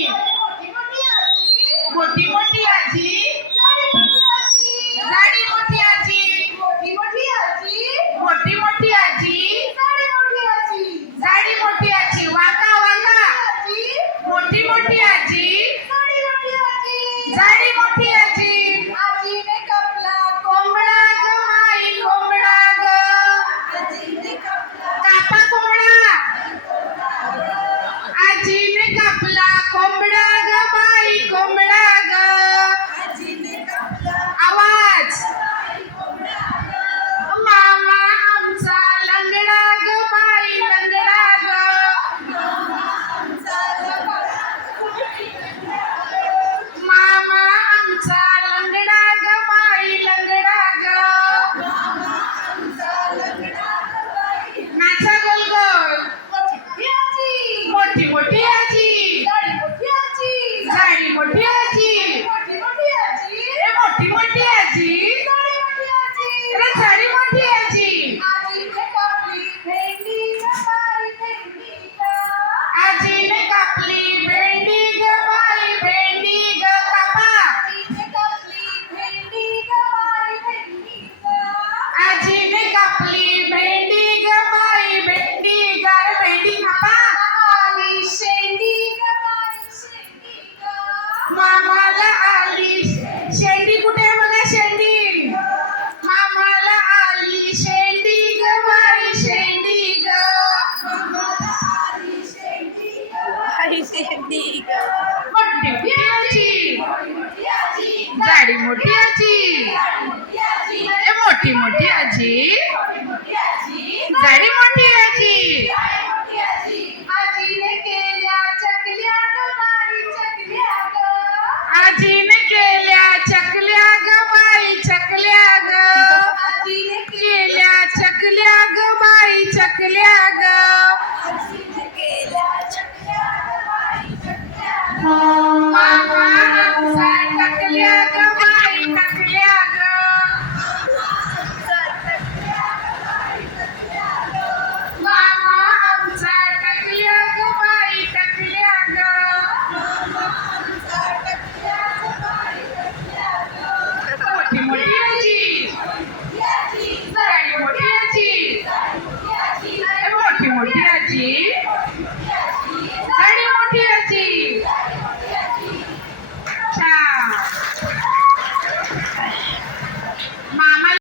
मोठी মাছা গোল গোল। মোটি মোটি আছি। দাড়ি মোটি আছি। দাড়ি মোটি আছি। মোটি মোটি मामाला आली शेंडी कुठे आहे बघा शेंडी मामाला आली शेंडी ग बाई शेंडी ग मोठी मोठी आजी जाडी मोठी आजी ए मोठी मोठी आजी जाडी मोठी आजी dia de